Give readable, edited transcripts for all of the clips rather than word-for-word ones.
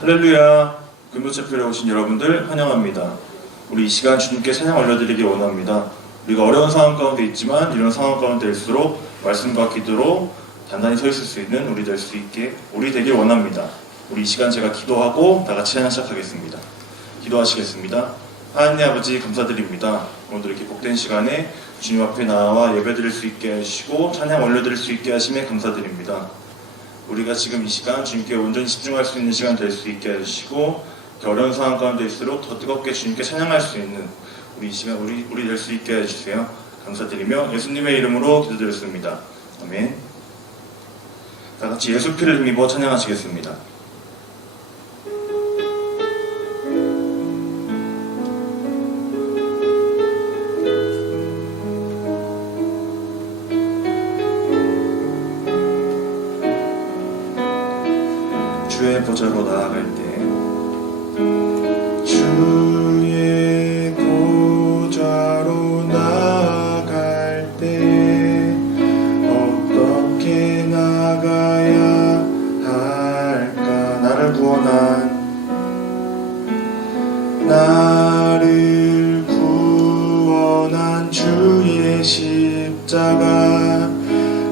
할렐루야. 금요체표에 오신 여러분들 환영합니다. 우리 이 시간 주님께 찬양 올려드리기 원합니다. 우리가 어려운 상황 가운데 있지만 이런 상황 가운데일수록 말씀과 기도로 단단히 서 있을 수 있는 우리 될 수 있게 우리 되길 원합니다. 우리 이 시간 제가 기도하고 다 같이 찬양 시작하겠습니다. 기도하시겠습니다. 하나님 아버지 감사드립니다. 오늘도 이렇게 복된 시간에 주님 앞에 나와 예배드릴 수 있게 하시고 찬양 올려드릴 수 있게 하심에 감사드립니다. 우리가 지금 이 시간 주님께 온전히 집중할 수 있는 시간 될 수 있게 해주시고 어려운 상황 가운데일수록 더 뜨겁게 주님께 찬양할 수 있는 우리 이 시간 우리 될 수 있게 해주세요. 감사드리며 예수님의 이름으로 기도드렸습니다. 아멘. 다 같이 예수 피를 힘입어 찬양하시겠습니다. 주의 보좌로 나아갈 때 주의 보좌로 나아갈 때 어떻게 나가야 할까? 나를 구원한 주의 십자가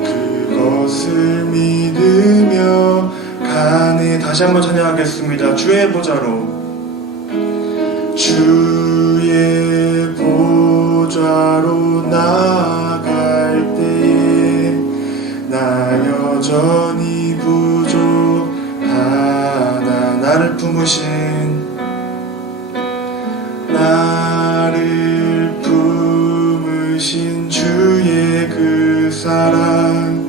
그것을 믿으며 가네. 다시 한번 찬양하겠습니다. 주의 보좌로 나아갈 때에 나 여전히 부족하나. 나를 품으신 주의 그 사랑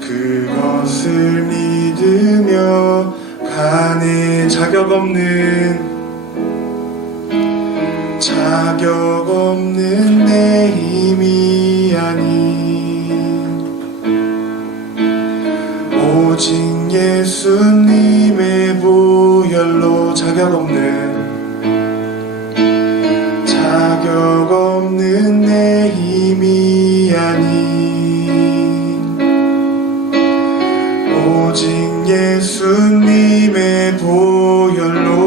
그것을 믿으며 가네. 자격 없는 내 힘이 아닌 오직 예수님의 보혈로 자격 없는 내 힘이 아닌 오직 예수님의 보혈로.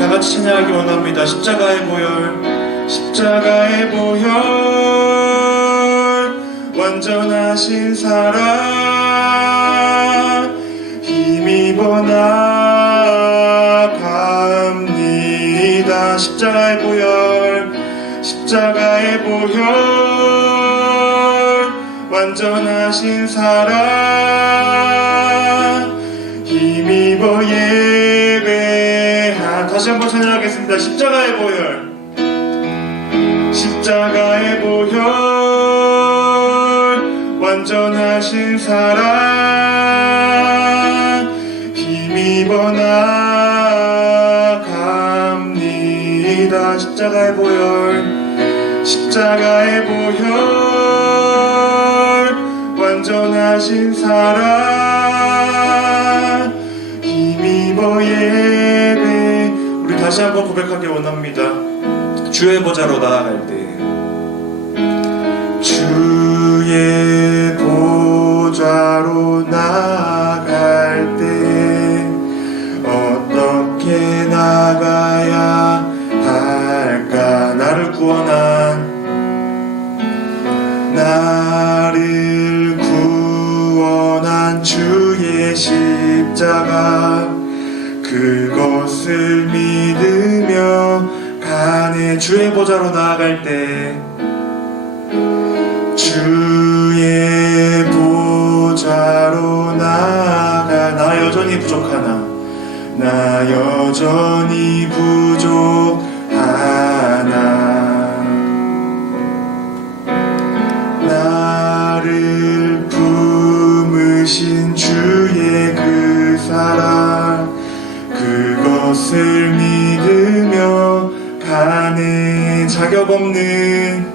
다 같이 찬양하기 원합니다. 십자가의 보혈 완전하신 사랑 힘입어 나아갑니다. 십자가의 보혈 완전하신 사랑 힘입어 예배한. 다시 한번 찬양하겠습니다. 십자가의 보혈 완전하신 사랑 힘입어 나아갑니다. 십자가의 보혈 완전하신 사랑 힘입어 예배. 우리 다시 한번 고백하기 원합니다. 주의 보좌로 나아갈 때 주의 보좌로 나아갈 때 어떻게 나가야 할까? 나를 구원한 주의 십자가 그것을 믿으며 가네. 주의 보좌로 나아갈 때 주의 보좌로 나아가. 나 여전히 부족하나. 나를 품으신 주의 그 사랑 그것을 믿으며 가네. 자격 없는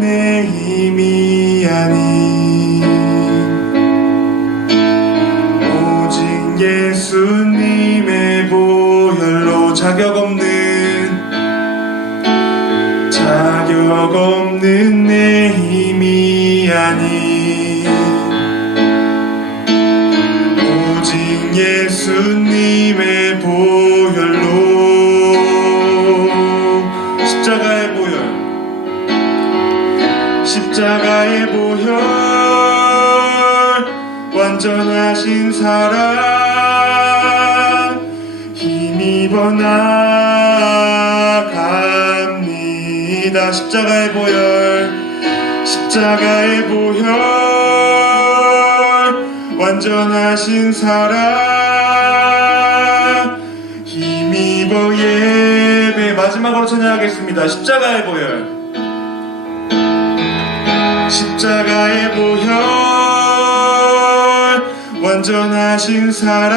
내 힘이 아닌 오직 예수님의 보혈로. 자격 없는 내 힘이 아닌 예수님의 보혈로 십자가의 보혈 십자가의 보혈 완전하신 사랑 힘입어 나갑니다. 십자가의 보혈 십자가의 보혈 완전하신 사랑 힘입어 예배. 마지막으로 찬양하겠습니다. 십자가의 보혈 십자가의 보혈 완전하신 사랑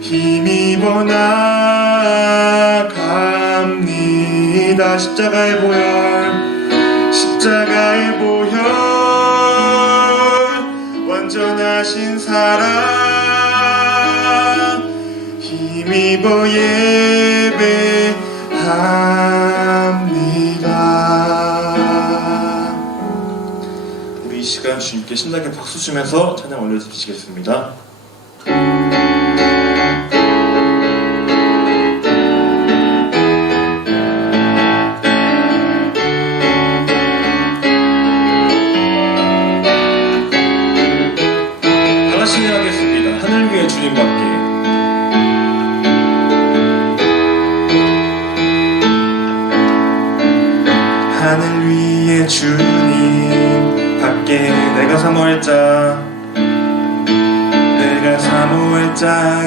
힘입어 나갑니다. 십자가의 보혈 십자가의 보혈 완전하신 사랑 힘입어 예배합니다. 우리 이 시간 주님께 신나게 박수 치면서 찬양 올려드리시겠습니다. 하늘 위에 주님밖에. 하늘 위에 주님 밖에 내가 사모할 자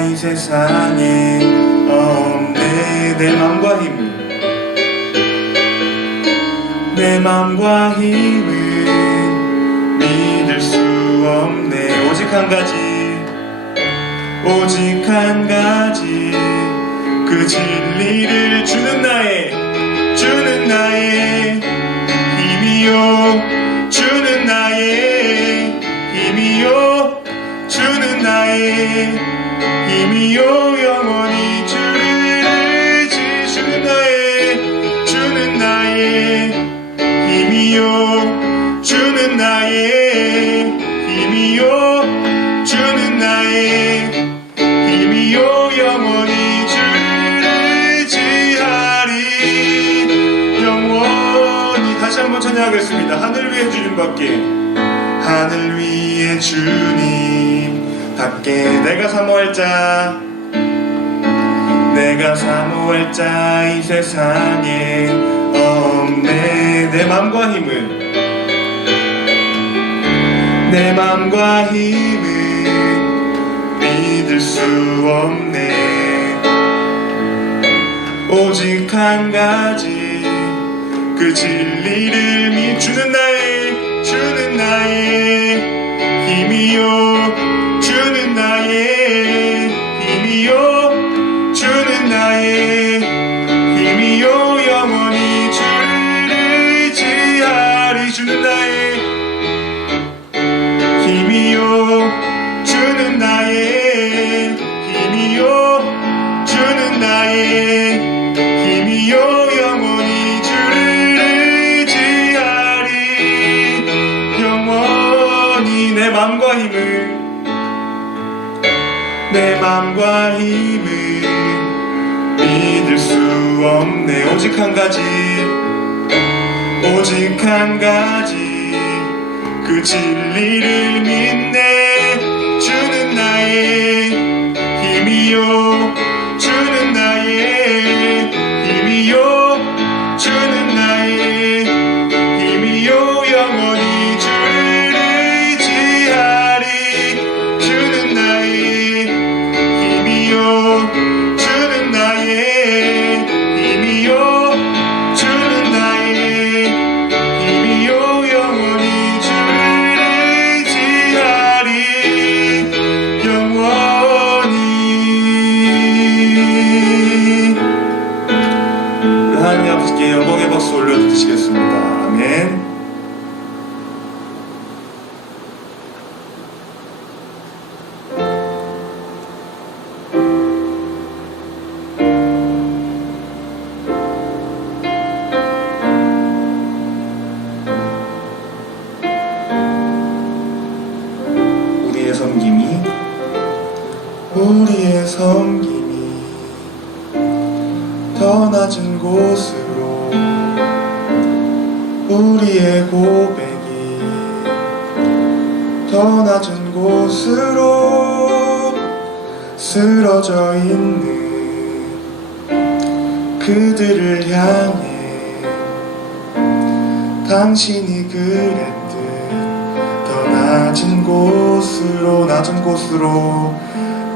이 세상에 없네. 내 맘과 힘은 믿을 수 없네. 오직 한 가지 그 진리를 주는 나의 힘이요 주는 나의 힘이요 주는 나의 힘이요 영원히 주를 지주는 나의 힘이요 주는 나의 힘이요 주는 나의 힘이요 영원히 주를 지하리. 영원히. 다시 한번 찬양하겠습니다. 하늘 위에 주님밖에. 하늘 위에 주님 밖에 내가 사모할 자 이 세상에 없네. 내 맘과 힘은 믿을 수 없네. 오직 한 가지 그 진리를 주는 나의 힘이요 주는 나의 힘이요 주는 나의 힘이요 영원히 주를 지하리. 주는 나의 힘이요 주는 나의 힘이요 주는 나의 힘이요 영원히 주를 지하리. 영원히. 내 맘과 힘은 믿을 수 없네. 오직 한 가지 그 진리를 믿네. 주는 나의 힘이요 주는 나의 힘이요 주는 나의 힘이요 영원히 주를 지하리. 주는 나의 힘이요 주는 나의 힘이요 주는 나의 힘이요 영원히 주를 지하리. 영원히. 우리 하나님 아버지께 영광의 박수 올려드리시겠습니다. 아멘. 우리의 섬김이 우리의 섬김이 더 낮은 곳으로, 우리의 고백이 더 낮은 곳으로 쓰러져 있는 그들을 향해 당신이 그랬듯 더 낮은 곳으로, 낮은 곳으로,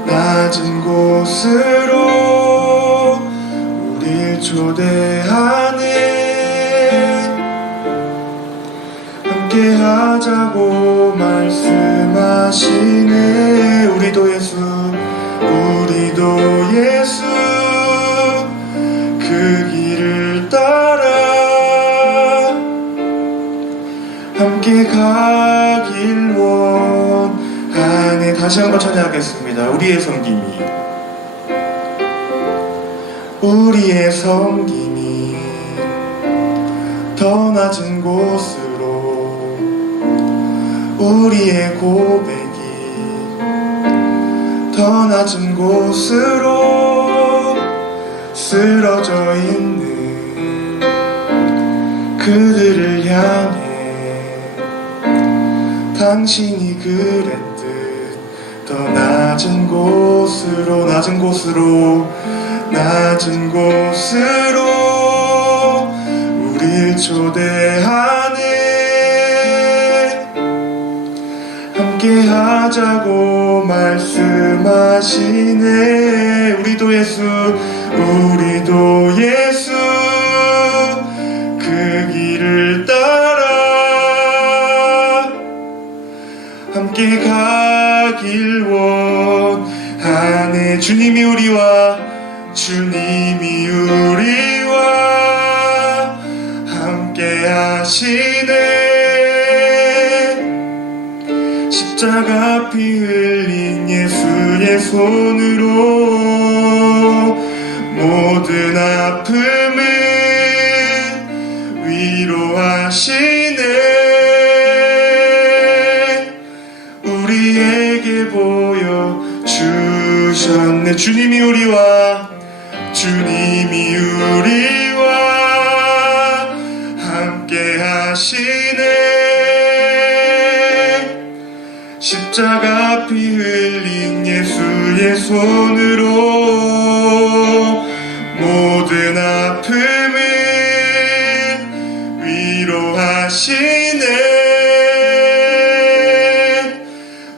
낮은 곳으로 우릴 초대하네. 함께 하자고 말씀하시네. 우리도 예수, 우리도 예수 그 길을 따라 함께 가길 원하네. 다시 한번 찬양하겠습니다. 우리의 섬김이, 우리의 섬김이 더 낮은 곳으로, 우리의 고백이 더 낮은 곳으로 쓰러져 있는 그들을 향해 당신이 그랬듯 더 낮은 곳으로, 낮은 곳으로, 낮은 곳으로 우릴 초대하네. 함께 하자고 말씀하시네. 우리도 예수, 우리도 예수 그 길을 따라 함께 가길 원하네. 주님이 우리와, 주님이 우리와 함께 하시네. 십자가 피 흘린 예수의 손으로 모든 아픔을 위로하시네. 우리에게 보여주셨네. 주님이 우리와, 주님이 우리와 함께 하시네. 십자가 피 흘린 예수의 손으로 모든 아픔을 위로하시네.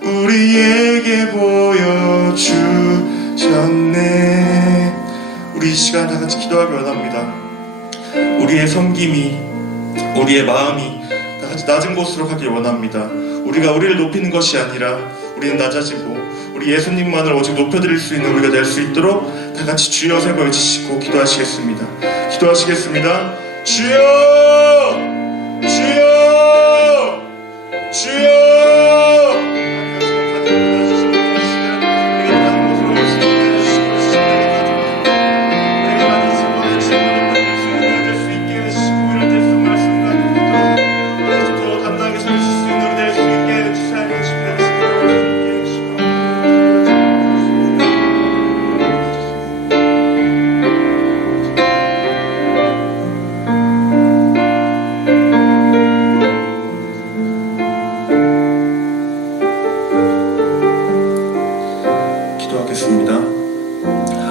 우리에게 보여주셨네. 우리 이 시간 다 같이 기도하기 원합니다. 우리의 섬김이, 우리의 마음이 다 같이 낮은 곳으로 가길 원합니다. 우리가 우리를 높이는 것이 아니라 우리는 낮아지고 우리 예수님만을 오직 높여드릴 수 있는 우리가 될 수 있도록 다 같이 주여 세 번 외치시고 기도하시겠습니다. 기도하시겠습니다. 주여! 주여! 주여!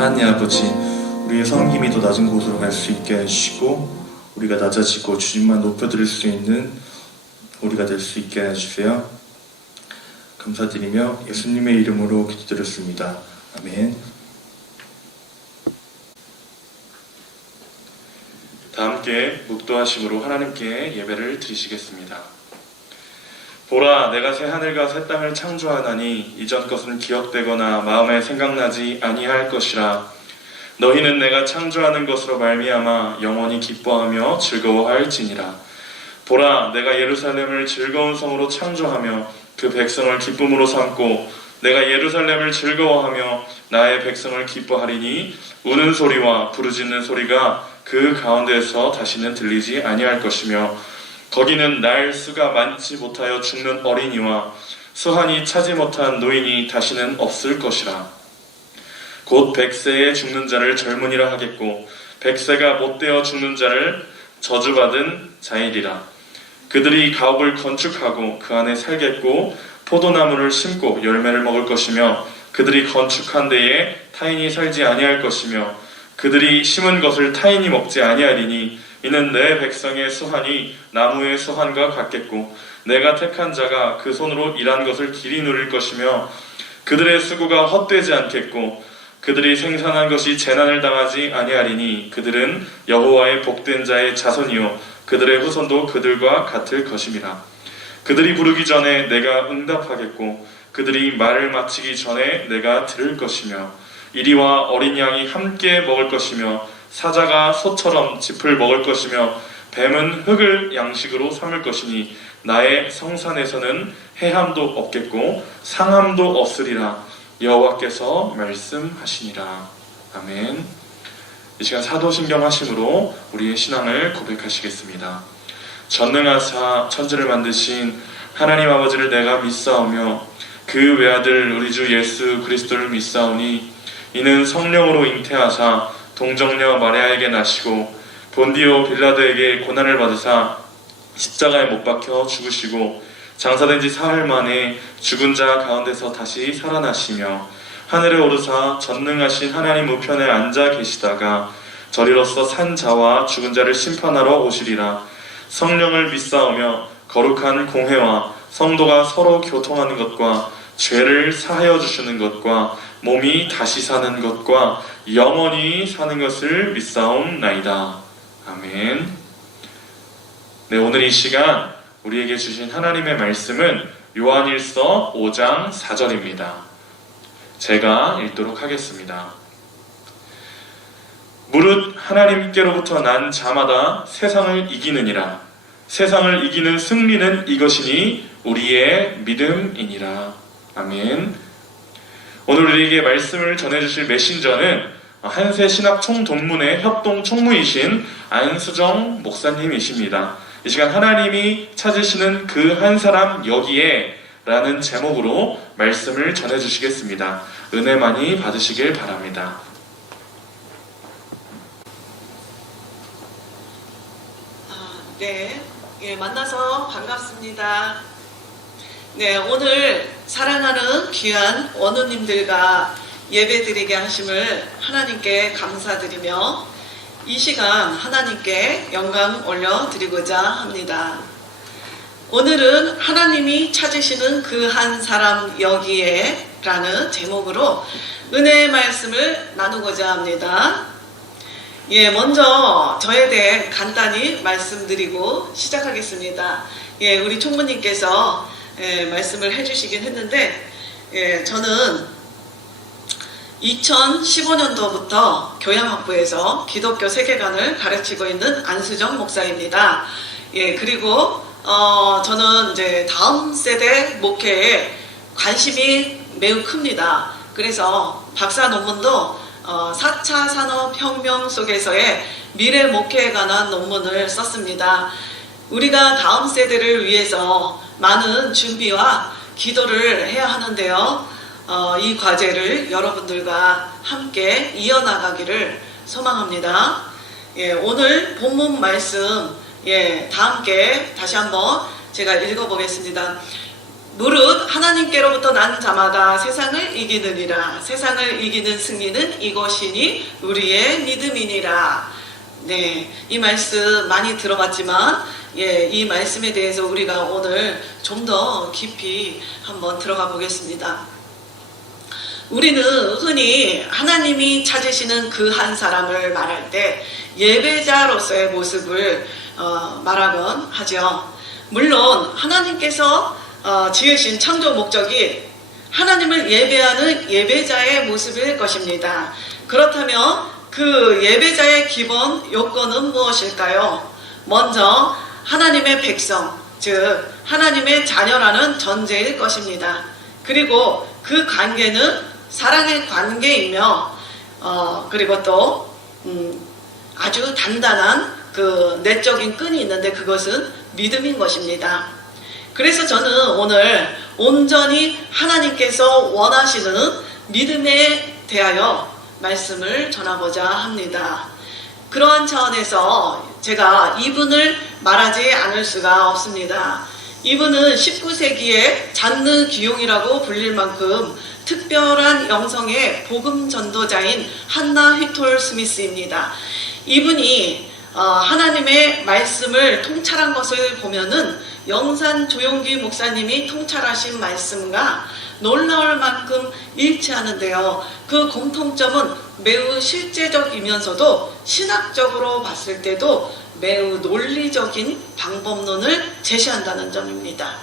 하나님 아버지, 우리의 섬김이 더 낮은 곳으로 갈 수 있게 해주시고 우리가 낮아지고 주님만 높여드릴 수 있는 우리가 될 수 있게 해주세요. 감사드리며 예수님의 이름으로 기도드렸습니다. 아멘. 다 함께 묵도하심으로 하나님께 예배를 드리시겠습니다. 보라, 내가 새 하늘과 새 땅을 창조하나니 이전 것은 기억되거나 마음에 생각나지 아니할 것이라. 너희는 내가 창조하는 것으로 말미암아 영원히 기뻐하며 즐거워할지니라. 보라, 내가 예루살렘을 즐거운 성으로 창조하며 그 백성을 기쁨으로 삼고 내가 예루살렘을 즐거워하며 나의 백성을 기뻐하리니 우는 소리와 부르짖는 소리가 그 가운데에서 다시는 들리지 아니할 것이며 거기는 날 수가 많지 못하여 죽는 어린이와 수한이 차지 못한 노인이 다시는 없을 것이라. 곧 100세에 죽는 자를 젊은이라 하겠고 100세가 못되어 죽는 자를 저주받은 자이리라. 그들이 가옥을 건축하고 그 안에 살겠고 포도나무를 심고 열매를 먹을 것이며 그들이 건축한 데에 타인이 살지 아니할 것이며 그들이 심은 것을 타인이 먹지 아니하리니 이는 내 백성의 수한이 나무의 수한과 같겠고 내가 택한 자가 그 손으로 일한 것을 길이 누릴 것이며 그들의 수고가 헛되지 않겠고 그들이 생산한 것이 재난을 당하지 아니하리니 그들은 여호와의 복된 자의 자손이요 그들의 후손도 그들과 같을 것임이라. 그들이 부르기 전에 내가 응답하겠고 그들이 말을 마치기 전에 내가 들을 것이며 이리와 어린 양이 함께 먹을 것이며 사자가 소처럼 짚을 먹을 것이며 뱀은 흙을 양식으로 삼을 것이니 나의 성산에서는 해함도 없겠고 상함도 없으리라. 여호와께서 말씀하시니라. 아멘. 이 시간 사도신경 하심으로 우리의 신앙을 고백하시겠습니다. 전능하사 천지를 만드신 하나님 아버지를 내가 믿사오며 그 외아들 우리 주 예수 그리스도를 믿사오니 이는 성령으로 잉태하사 동정녀 마리아에게 나시고 본디오 빌라도에게 고난을 받으사 십자가에 못 박혀 죽으시고 장사된 지 사흘 만에 죽은 자 가운데서 다시 살아나시며 하늘에 오르사 전능하신 하나님 우편에 앉아 계시다가 저리로서 산 자와 죽은 자를 심판하러 오시리라. 성령을 믿사오며 거룩한 공회와 성도가 서로 교통하는 것과 죄를 사하여 주시는 것과 몸이 다시 사는 것과 영원히 사는 것을 믿사옵나이다. 아멘. 네, 오늘 이 시간 우리에게 주신 하나님의 말씀은 요한일서 5장 4절입니다. 제가 읽도록 하겠습니다. 무릇 하나님께로부터 난 자마다 세상을 이기느니라. 세상을 이기는 승리는 이것이니 우리의 믿음이니라. 아멘. 오늘 우리에게 말씀을 전해주실 메신저는 한세 신학 총동문회 협동 총무이신 안수정 목사님이십니다. 이 시간 하나님이 찾으시는 그 한 사람 여기에 라는 제목으로 말씀을 전해주시겠습니다. 은혜 많이 받으시길 바랍니다. 네, 만나서 반갑습니다. 네, 오늘 사랑하는 귀한 원우님들과 예배드리게 하심을 하나님께 감사드리며 이 시간 하나님께 영광 올려드리고자 합니다. 오늘은 하나님이 찾으시는 그 한 사람 여기에 라는 제목으로 은혜의 말씀을 나누고자 합니다. 먼저 저에 대해 간단히 말씀드리고 시작하겠습니다. 우리 총무님께서 말씀을 해주시긴 했는데 저는 2015년도부터 교양학부에서 기독교 세계관을 가르치고 있는 안수정 목사입니다. 그리고 저는 이제 다음 세대 목회에 관심이 매우 큽니다. 그래서 박사 논문도 4차 산업혁명 속에서의 미래 목회에 관한 논문을 썼습니다. 우리가 다음 세대를 위해서 많은 준비와 기도를 해야 하는데요. 이 과제를 여러분들과 함께 이어나가기를 소망합니다. 오늘 본문 말씀 다 함께 다시 한번 제가 읽어보겠습니다. 무릇 하나님께로부터 난 자마다 세상을 이기느니라. 세상을 이기는 승리는 이것이니 우리의 믿음이니라. 네, 이 말씀 많이 들어봤지만 이 말씀에 대해서 우리가 오늘 좀 더 깊이 한번 들어가 보겠습니다. 우리는 흔히 하나님이 찾으시는 그 한 사람을 말할 때 예배자로서의 모습을 말하곤 하죠. 물론 하나님께서 지으신 창조 목적이 하나님을 예배하는 예배자의 모습일 것입니다. 그렇다면 그 예배자의 기본 요건은 무엇일까요? 먼저 하나님의 백성, 즉 하나님의 자녀라는 전제일 것입니다. 그리고 그 관계는 사랑의 관계이며 그리고 또 아주 단단한 그 내적인 끈이 있는데 그것은 믿음인 것입니다. 그래서 저는 오늘 온전히 하나님께서 원하시는 믿음에 대하여 말씀을 전하고자 합니다. 그러한 차원에서 제가 이분을 말하지 않을 수가 없습니다. 이분은 19세기의 잔느 기용이라고 불릴 만큼 특별한 영성의 복음 전도자인 한나 휘톨 스미스입니다. 이분이 하나님의 말씀을 통찰한 것을 보면은 영산 조용기 목사님이 통찰하신 말씀과 놀라울 만큼 일치하는데요. 그 공통점은 매우 실제적이면서도 신학적으로 봤을 때도 매우 논리적인 방법론을 제시한다는 점입니다.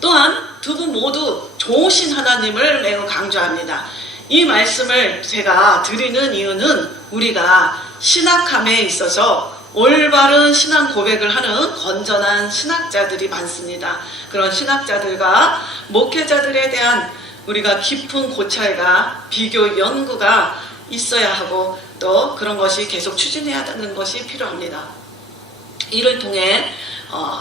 또한 두 분 모두 좋으신 하나님을 매우 강조합니다. 이 말씀을 제가 드리는 이유는 우리가 신학함에 있어서 올바른 신앙 고백을 하는 건전한 신학자들이 많습니다. 그런 신학자들과 목회자들에 대한 우리가 깊은 고찰과 비교 연구가 있어야 하고 또 그런 것이 계속 추진해야 하는 것이 필요합니다. 이를 통해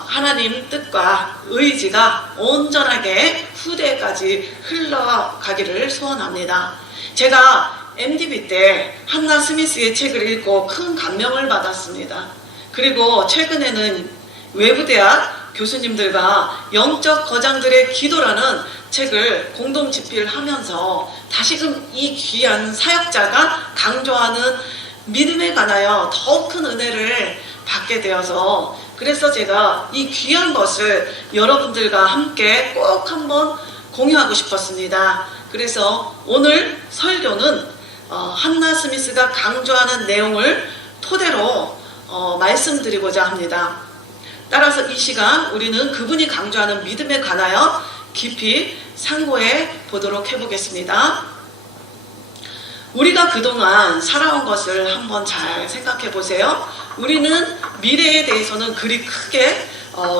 하나님 뜻과 의지가 온전하게 후대까지 흘러가기를 소원합니다. 제가 MDB 때 한나 스미스의 책을 읽고 큰 감명을 받았습니다. 그리고 최근에는 외부대학 교수님들과 영적 거장들의 기도라는 책을 공동 집필을 하면서 다시금 이 귀한 사역자가 강조하는 믿음에 관하여 더욱 큰 은혜를 받게 되어서 그래서 제가 이 귀한 것을 여러분들과 함께 꼭 한번 공유하고 싶었습니다. 그래서 오늘 설교는 한나 스미스가 강조하는 내용을 토대로 말씀드리고자 합니다. 따라서 이 시간 우리는 그분이 강조하는 믿음에 관하여 깊이 상고해 보도록 해보겠습니다. 우리가 그동안 살아온 것을 한번 잘 생각해 보세요. 우리는 미래에 대해서는 그리 크게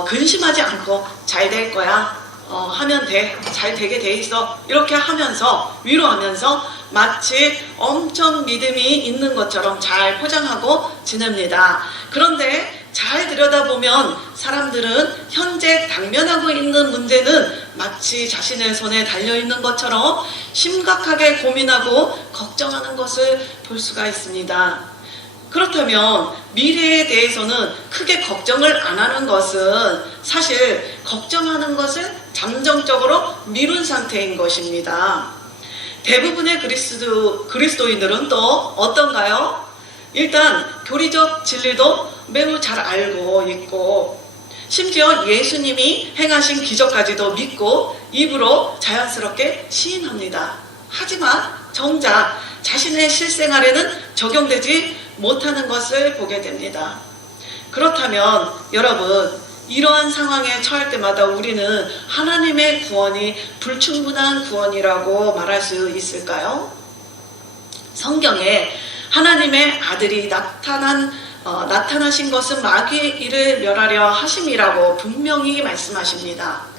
근심하지 않고 잘 될 거야, 하면 돼, 잘 되게 돼 있어, 이렇게 하면서 위로하면서 마치 엄청 믿음이 있는 것처럼 잘 포장하고 지냅니다. 그런데 잘 들여다보면 사람들은 현재 당면하고 있는 문제는 마치 자신의 손에 달려있는 것처럼 심각하게 고민하고 걱정하는 것을 볼 수가 있습니다. 그렇다면 미래에 대해서는 크게 걱정을 안 하는 것은 사실 걱정하는 것을 잠정적으로 미룬 상태인 것입니다. 대부분의 그리스도인들은 또 어떤가요? 일단 교리적 진리도 매우 잘 알고 있고 심지어 예수님이 행하신 기적까지도 믿고 입으로 자연스럽게 시인합니다. 하지만 정작 자신의 실생활에는 적용되지 못하는 것을 보게 됩니다. 그렇다면 여러분, 이러한 상황에 처할 때마다 우리는 하나님의 구원이 불충분한 구원이라고 말할 수 있을까요? 성경에 하나님의 아들이 나타나신 것은 마귀의 일을 멸하려 하심이라고 분명히 말씀하십니다.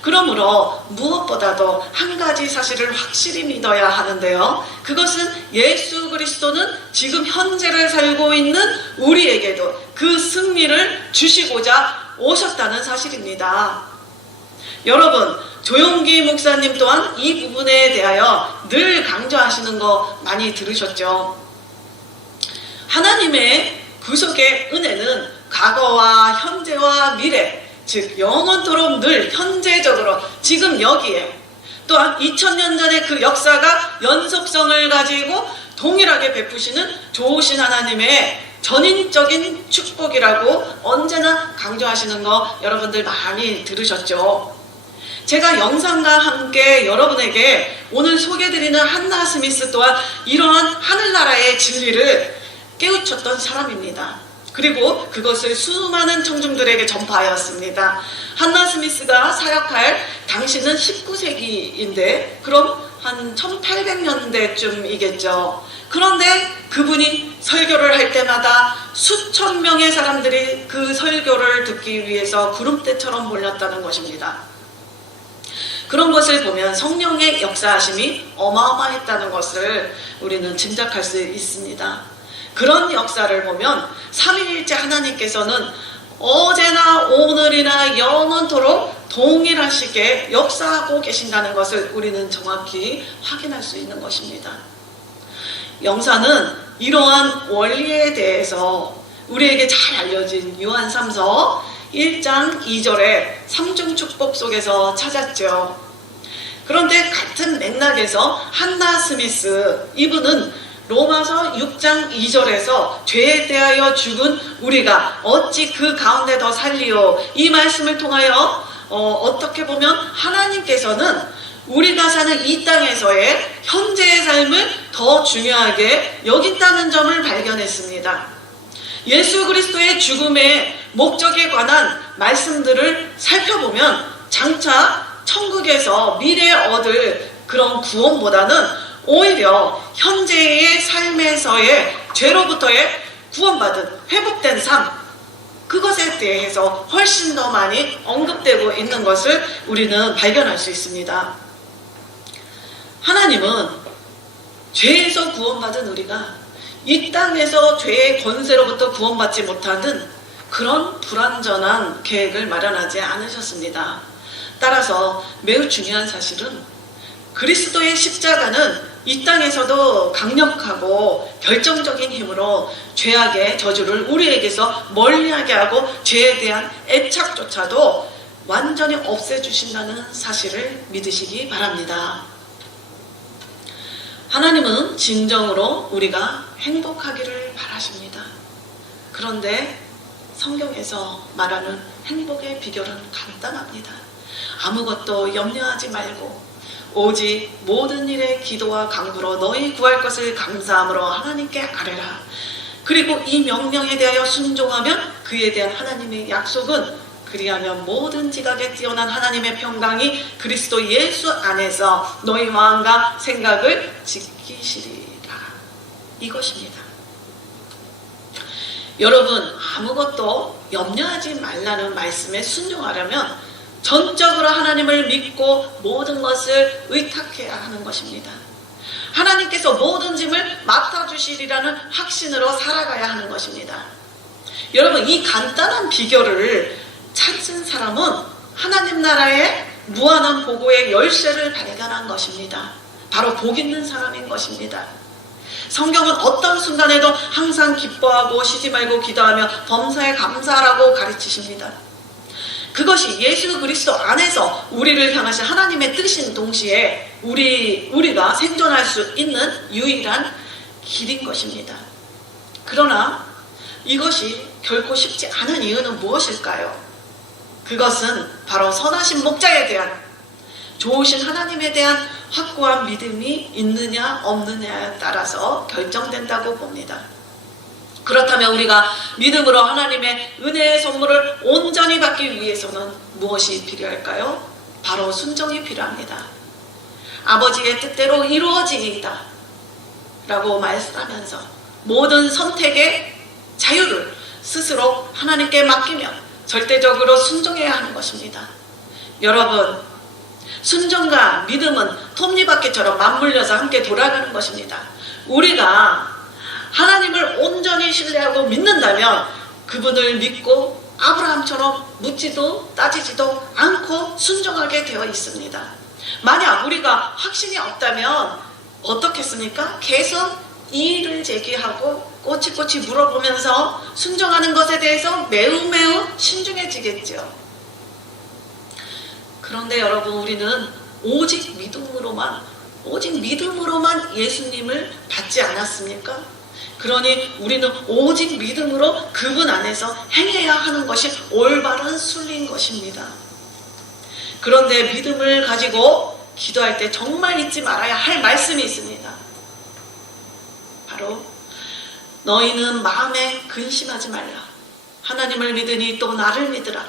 그러므로 무엇보다도 한 가지 사실을 확실히 믿어야 하는데요. 그것은 예수 그리스도는 지금 현재를 살고 있는 우리에게도 그 승리를 주시고자 오셨다는 사실입니다. 여러분, 조용기 목사님 또한 이 부분에 대하여 늘 강조하시는 거 많이 들으셨죠? 하나님의 구속의 은혜는 과거와 현재와 미래, 즉 영원토록 늘 현재적으로 지금 여기에 또한 2000년 전의 그 역사가 연속성을 가지고 동일하게 베푸시는 좋으신 하나님의 전인적인 축복이라고 언제나 강조하시는 거 여러분들 많이 들으셨죠? 제가 영상과 함께 여러분에게 오늘 소개드리는 한나 스미스 또한 이러한 하늘나라의 진리를 깨우쳤던 사람입니다. 그리고 그것을 수많은 청중들에게 전파하였습니다. 한나 스미스가 사역할 당시는 19세기인데 그럼 한 1800년대쯤이겠죠. 그런데 그분이 설교를 할 때마다 수천 명의 사람들이 그 설교를 듣기 위해서 구름대처럼 몰렸다는 것입니다. 그런 것을 보면 성령의 역사하심이 어마어마했다는 것을 우리는 짐작할 수 있습니다. 그런 역사를 보면 삼위일체 하나님께서는 어제나 오늘이나 영원토록 동일하시게 역사하고 계신다는 것을 우리는 정확히 확인할 수 있는 것입니다. 영사는 이러한 원리에 대해서 우리에게 잘 알려진 요한 3서 1장 2절의 삼중 축복 속에서 찾았죠. 그런데 같은 맥락에서 한나 스미스, 이분은 로마서 6장 2절에서 죄에 대하여 죽은 우리가 어찌 그 가운데 더 살리요, 이 말씀을 통하여 어떻게 보면 하나님께서는 우리가 사는 이 땅에서의 현재의 삶을 더 중요하게 여긴다는 점을 발견했습니다. 예수 그리스도의 죽음의 목적에 관한 말씀들을 살펴보면 장차 천국에서 미래에 얻을 그런 구원보다는 오히려 현재의 삶에서의 죄로부터의 구원받은 회복된 삶, 그것에 대해서 훨씬 더 많이 언급되고 있는 것을 우리는 발견할 수 있습니다. 하나님은 죄에서 구원받은 우리가 이 땅에서 죄의 권세로부터 구원받지 못하는 그런 불완전한 계획을 마련하지 않으셨습니다. 따라서 매우 중요한 사실은 그리스도의 십자가는 이 땅에서도 강력하고 결정적인 힘으로 죄악의 저주를 우리에게서 멀리하게 하고 죄에 대한 애착조차도 완전히 없애주신다는 사실을 믿으시기 바랍니다. 하나님은 진정으로 우리가 행복하기를 바라십니다. 그런데 성경에서 말하는 행복의 비결은 간단합니다. 아무것도 염려하지 말고 오직 모든 일에 기도와 간구로 너희 구할 것을 감사함으로 하나님께 아뢰라. 그리고 이 명령에 대하여 순종하면 그에 대한 하나님의 약속은 그리하면 모든 지각에 뛰어난 하나님의 평강이 그리스도 예수 안에서 너희 마음과 생각을 지키시리라. 이것입니다. 여러분, 아무것도 염려하지 말라는 말씀에 순종하려면 전적으로 하나님을 믿고 모든 것을 의탁해야 하는 것입니다. 하나님께서 모든 짐을 맡아주시리라는 확신으로 살아가야 하는 것입니다. 여러분, 이 간단한 비결을 찾은 사람은 하나님 나라의 무한한 보고의 열쇠를 발견한 것입니다. 바로 복 있는 사람인 것입니다. 성경은 어떤 순간에도 항상 기뻐하고 쉬지 말고 기도하며 범사에 감사하라고 가르치십니다. 그것이 예수 그리스도 안에서 우리를 향하신 하나님의 뜻인 동시에 우리가 생존할 수 있는 유일한 길인 것입니다. 그러나 이것이 결코 쉽지 않은 이유는 무엇일까요? 그것은 바로 선하신 목자에 대한, 좋으신 하나님에 대한 확고한 믿음이 있느냐 없느냐에 따라서 결정된다고 봅니다. 그렇다면 우리가 믿음으로 하나님의 은혜의 선물을 온전히 받기 위해서는 무엇이 필요할까요? 바로 순종이 필요합니다. 아버지의 뜻대로 이루어지이다 라고 말씀하면서 모든 선택의 자유를 스스로 하나님께 맡기며 절대적으로 순종해야 하는 것입니다. 여러분, 순종과 믿음은 톱니바퀴처럼 맞물려서 함께 돌아가는 것입니다. 우리가 하나님을 온전히 신뢰하고 믿는다면 그분을 믿고 아브라함처럼 묻지도 따지지도 않고 순종하게 되어 있습니다. 만약 우리가 확신이 없다면 어떻겠습니까? 계속 이의를 제기하고 꼬치꼬치 물어보면서 순종하는 것에 대해서 매우 신중해지겠죠. 그런데 여러분, 우리는 오직 믿음으로만 예수님을 받지 않았습니까? 그러니 우리는 오직 믿음으로 그분 안에서 행해야 하는 것이 올바른 순리인 것입니다. 그런데 믿음을 가지고 기도할 때 정말 잊지 말아야 할 말씀이 있습니다. 바로 너희는 마음에 근심하지 말라. 하나님을 믿으니 또 나를 믿으라.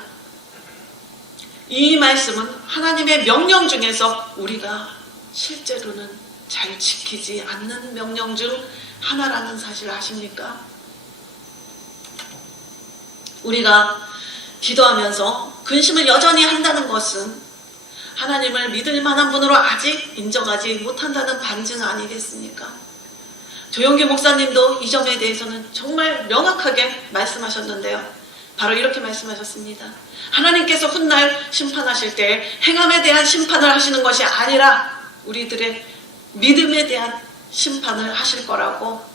이 말씀은 하나님의 명령 중에서 우리가 실제로는 잘 지키지 않는 명령 중 하나라는 사실 아십니까? 우리가 기도하면서 근심을 여전히 한다는 것은 하나님을 믿을 만한 분으로 아직 인정하지 못한다는 반증 아니겠습니까? 조영기 목사님도 이 점에 대해서는 정말 명확하게 말씀하셨는데요. 바로 이렇게 말씀하셨습니다. 하나님께서 훗날 심판하실 때 행함에 대한 심판을 하시는 것이 아니라 우리들의 믿음에 대한 심판을 하실 거라고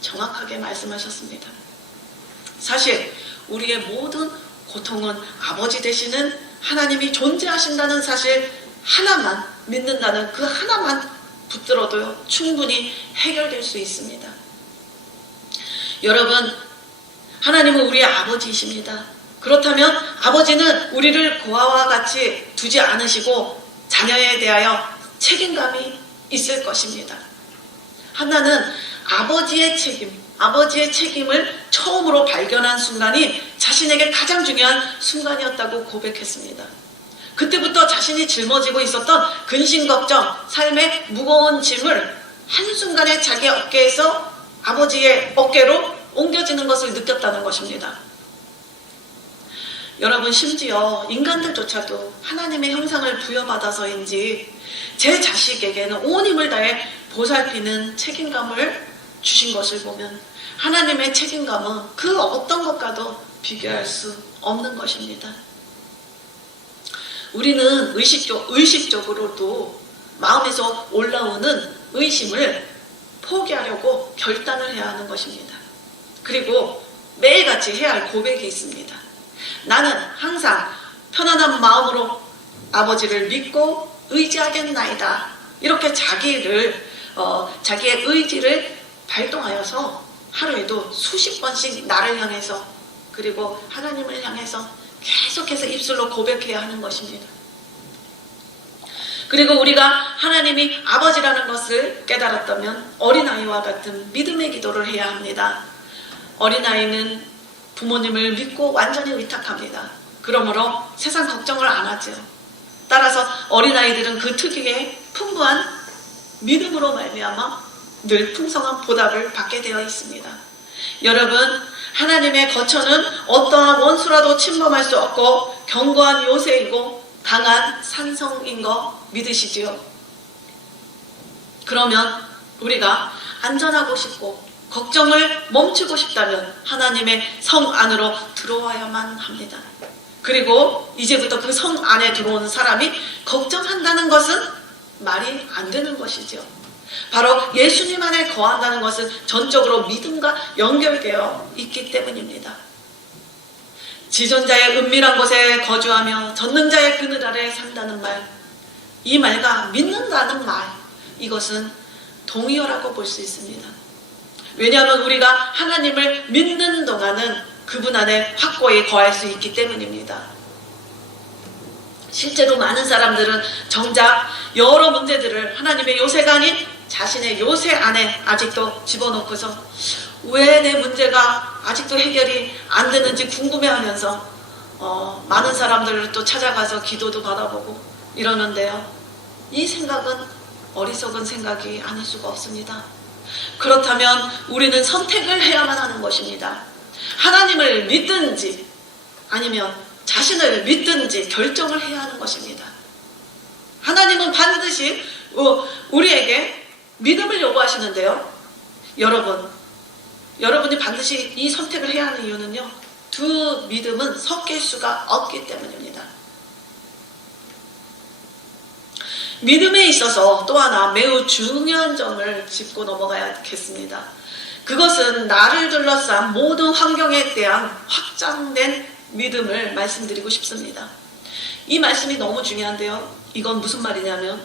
정확하게 말씀하셨습니다. 사실 우리의 모든 고통은 아버지 되시는 하나님이 존재하신다는 사실 하나만 믿는다는 그 하나만 붙들어도 충분히 해결될 수 있습니다. 여러분, 하나님은 우리의 아버지이십니다. 그렇다면 아버지는 우리를 고아와 같이 두지 않으시고 자녀에 대하여 책임감이 있을 것입니다. 한나는 아버지의 책임을 처음으로 발견한 순간이 자신에게 가장 중요한 순간이었다고 고백했습니다. 그때부터 자신이 짊어지고 있었던 근심 걱정, 삶의 무거운 짐을 한순간에 자기 어깨에서 아버지의 어깨로 옮겨지는 것을 느꼈다는 것입니다. 여러분, 심지어 인간들조차도 하나님의 형상을 부여받아서인지 제 자식에게는 온 힘을 다해 보살피는 책임감을 주신 것을 보면 하나님의 책임감은 그 어떤 것과도 비교할 수 없는 것입니다. 우리는 의식적으로도 마음에서 올라오는 의심을 포기하려고 결단을 해야 하는 것입니다. 그리고 매일같이 해야 할 고백이 있습니다. 나는 항상 편안한 마음으로 아버지를 믿고 의지하겠나이다. 이렇게 자기의 의지를 발동하여서 하루에도 수십 번씩 나를 향해서 그리고 하나님을 향해서 계속해서 입술로 고백해야 하는 것입니다. 그리고 우리가 하나님이 아버지라는 것을 깨달았다면 어린아이와 같은 믿음의 기도를 해야 합니다. 어린아이는 부모님을 믿고 완전히 의탁합니다. 그러므로 세상 걱정을 안 하죠. 따라서 어린아이들은 그 특유의 풍부한 믿음으로 말미암아 늘 풍성한 보답을 받게 되어 있습니다. 여러분, 하나님의 거처는 어떠한 원수라도 침범할 수 없고 견고한 요새이고 강한 산성인 거 믿으시지요? 그러면 우리가 안전하고 싶고 걱정을 멈추고 싶다면 하나님의 성 안으로 들어와야만 합니다. 그리고 이제부터 그 성 안에 들어오는 사람이 걱정한다는 것은 말이 안 되는 것이죠. 바로 예수님 안에 거한다는 것은 전적으로 믿음과 연결되어 있기 때문입니다. 지존자의 은밀한 곳에 거주하며 전능자의 그늘 아래 산다는 말, 이 말과 믿는다는 말, 이것은 동의어라고 볼 수 있습니다. 왜냐하면 우리가 하나님을 믿는 동안은 그분 안에 확고히 거할 수 있기 때문입니다. 실제로 많은 사람들은 정작 여러 문제들을 하나님의 요새가 아닌 자신의 요새 안에 아직도 집어넣고서 왜 내 문제가 아직도 해결이 안 되는지 궁금해하면서 많은 사람들을 또 찾아가서 기도도 받아보고 이러는데요. 이 생각은 어리석은 생각이 아닐 수가 없습니다. 그렇다면 우리는 선택을 해야만 하는 것입니다. 하나님을 믿든지 아니면 자신을 믿든지 결정을 해야 하는 것입니다. 하나님은 반드시 우리에게 믿음을 요구하시는데요. 여러분이 반드시 이 선택을 해야 하는 이유는요. 두 믿음은 섞일 수가 없기 때문입니다. 믿음에 있어서 또 하나 매우 중요한 점을 짚고 넘어가야겠습니다. 그것은 나를 둘러싼 모든 환경에 대한 확장된 믿음을 말씀드리고 싶습니다. 이 말씀이 너무 중요한데요. 이건 무슨 말이냐면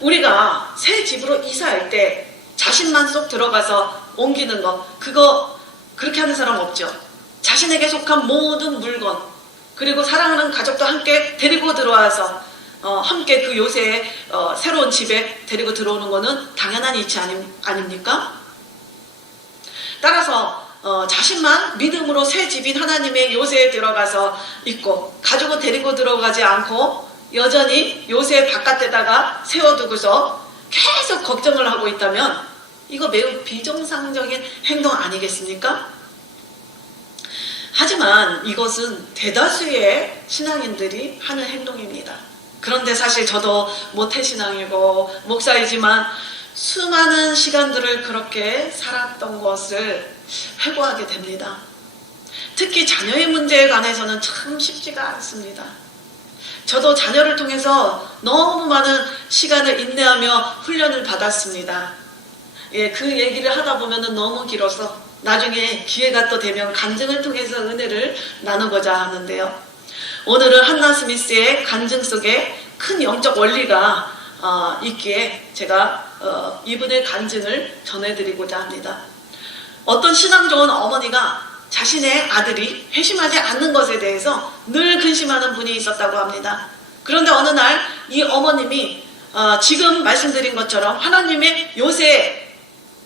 우리가 새 집으로 이사할 때 자신만 쏙 들어가서 옮기는 거, 그거 그렇게 하는 사람 없죠. 자신에게 속한 모든 물건 그리고 사랑하는 가족도 함께 데리고 들어와서 함께 그 요새의 새로운 집에 데리고 들어오는 거는 당연한 이치 아닙니까? 따라서 자신만 믿음으로 새 집인 하나님의 요새에 들어가서 있고 가족은 데리고 들어가지 않고 여전히 요새 바깥에다가 세워두고서 계속 걱정을 하고 있다면 이거 매우 비정상적인 행동 아니겠습니까? 하지만 이것은 대다수의 신앙인들이 하는 행동입니다. 그런데 사실 저도 모태신앙이고 목사이지만 수많은 시간들을 그렇게 살았던 것을 회고하게 됩니다. 특히 자녀의 문제에 관해서는 참 쉽지가 않습니다. 저도 자녀를 통해서 너무 많은 시간을 인내하며 훈련을 받았습니다. 예, 그 얘기를 하다 보면은 너무 길어서 나중에 기회가 또 되면 간증을 통해서 은혜를 나누고자 하는데요. 오늘은 한나 스미스의 간증 속에 큰 영적 원리가 있기에 제가 이분의 간증을 전해드리고자 합니다. 어떤 신앙 좋은 어머니가 자신의 아들이 회심하지 않는 것에 대해서 늘 근심하는 분이 있었다고 합니다. 그런데 어느 날 이 어머님이 지금 말씀드린 것처럼 하나님의 요새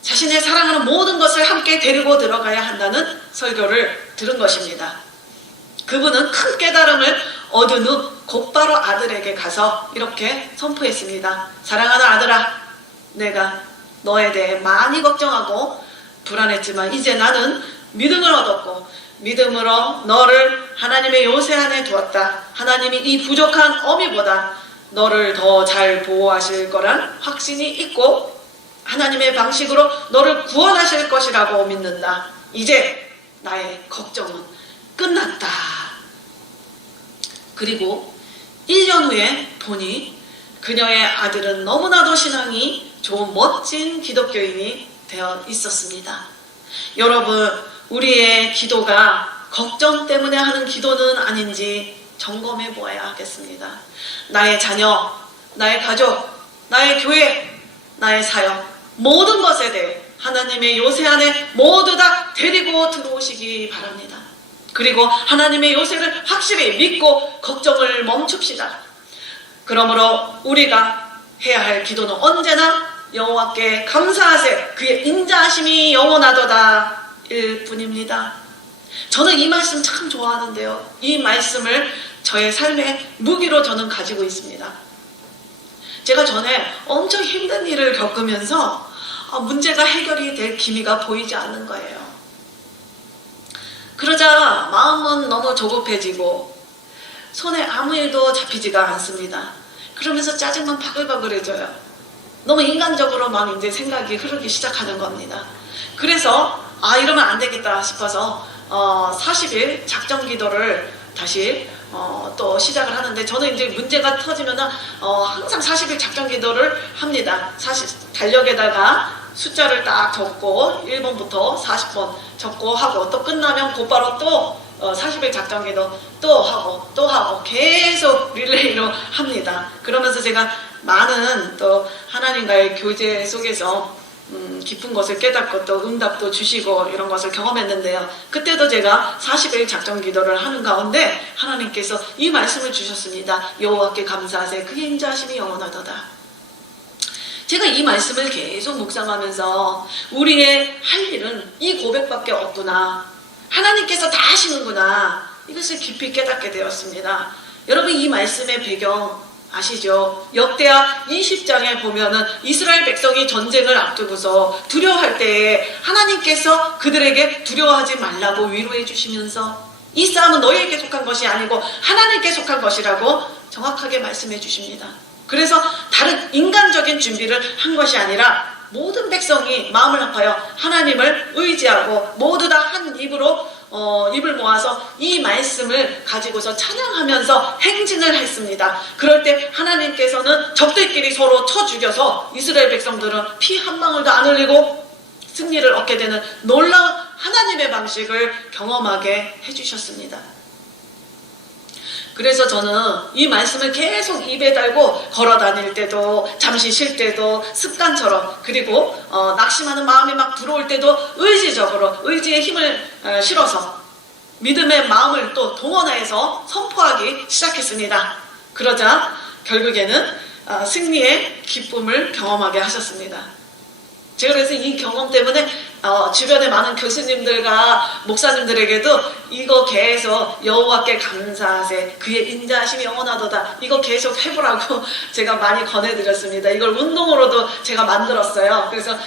자신의 사랑하는 모든 것을 함께 데리고 들어가야 한다는 설교를 들은 것입니다. 그분은 큰 깨달음을 얻은 후 곧바로 아들에게 가서 이렇게 선포했습니다. 사랑하는 아들아, 내가 너에 대해 많이 걱정하고 불안했지만 이제 나는 믿음을 얻었고 믿음으로 너를 하나님의 요새 안에 두었다. 하나님이 이 부족한 어미보다 너를 더 잘 보호하실 거란 확신이 있고 하나님의 방식으로 너를 구원하실 것이라고 믿는다. 이제 나의 걱정은 끝났다. 그리고 1년 후에 보니 그녀의 아들은 너무나도 신앙이 좋은 멋진 기독교인이 되어 있었습니다. 여러분, 우리의 기도가 걱정 때문에 하는 기도는 아닌지 점검해 보아야 하겠습니다. 나의 자녀, 나의 가족, 나의 교회, 나의 사역, 모든 것에 대해 하나님의 요새 안에 모두 다 데리고 들어오시기 바랍니다. 그리고 하나님의 요새를 확실히 믿고 걱정을 멈춥시다. 그러므로 우리가 해야 할 기도는 언제나 여호와께 감사하세 그의 인자하심이 영원하도다 일 뿐입니다. 저는 이 말씀 참 좋아하는데요. 이 말씀을 저의 삶의 무기로 저는 가지고 있습니다. 제가 전에 엄청 힘든 일을 겪으면서 문제가 해결이 될 기미가 보이지 않는 거예요. 그러자 마음은 너무 조급해지고 손에 아무 일도 잡히지가 않습니다. 그러면서 짜증만 바글바글해져요. 너무 인간적으로 막 이제 생각이 흐르기 시작하는 겁니다. 그래서 이러면 안 되겠다 싶어서 40일 작정 기도를 다시 또 시작을 하는데 저는 이제 문제가 터지면은 항상 40일 작정 기도를 합니다. 달력에다가 숫자를 딱 적고 1번부터 40번 적고 하고 또 끝나면 곧바로 또 40일 작정 기도 또 하고 계속 릴레이로 합니다. 그러면서 제가 많은 또 하나님과의 교제 속에서 깊은 것을 깨닫고 또 응답도 주시고 이런 것을 경험했는데요. 그때도 제가 40일 작정 기도를 하는 가운데 하나님께서 이 말씀을 주셨습니다. 여호와께 감사하세 그의 인자하심이 영원하도다. 제가 이 말씀을 계속 묵상하면서 우리의 할 일은 이 고백밖에 없구나. 하나님께서 다 하시는구나. 이것을 깊이 깨닫게 되었습니다. 여러분 이 말씀의 배경 아시죠? 역대하 20장에 보면은 이스라엘 백성이 전쟁을 앞두고서 두려워할 때에 하나님께서 그들에게 두려워하지 말라고 위로해 주시면서 이 싸움은 너희에게 속한 것이 아니고 하나님께 속한 것이라고 정확하게 말씀해 주십니다. 그래서 다른 인간적인 준비를 한 것이 아니라 모든 백성이 마음을 합하여 하나님을 의지하고 모두 다 한 입으로 입을 모아서 이 말씀을 가지고서 찬양하면서 행진을 했습니다. 그럴 때 하나님께서는 적들끼리 서로 쳐 죽여서 이스라엘 백성들은 피 한 방울도 안 흘리고 승리를 얻게 되는 놀라운 하나님의 방식을 경험하게 해주셨습니다. 그래서 저는 이 말씀을 계속 입에 달고 걸어 다닐 때도 잠시 쉴 때도 습관처럼 그리고 낙심하는 마음이 막 들어올 때도 의지적으로 의지의 힘을 실어서 믿음의 마음을 또 동원해서 선포하기 시작했습니다. 그러자 결국에는 승리의 기쁨을 경험하게 하셨습니다. 제가 그래서 이 경험 때문에 주변의 많은 교수님들과 목사님들에게도 이거 계속 여호와께 감사하세 그의 인자하심이 영원하도다 이거 계속 해보라고 제가 많이 권해드렸습니다. 이걸 운동으로도 제가 만들었어요. 그래서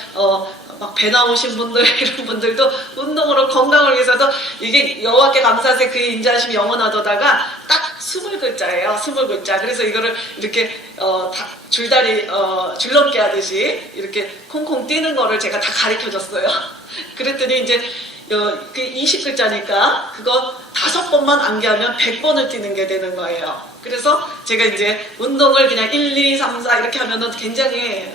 막 배 나오신 분들 이런 분들도 운동으로 건강을 위해서도 이게 여호와께 감사하세 그의 인자하심이 영원하도다가 딱 20글자예요. 20글자. 그래서 이거를 이렇게 줄넘기 하듯이 이렇게 콩콩 뛰는 거를 제가 다 가르쳐줬어요. 그랬더니 이제 그 20글자니까 그거 5번만 암기하면 100번을 뛰는 게 되는 거예요. 그래서 제가 이제 운동을 그냥 1, 2, 3, 4 이렇게 하면은 굉장히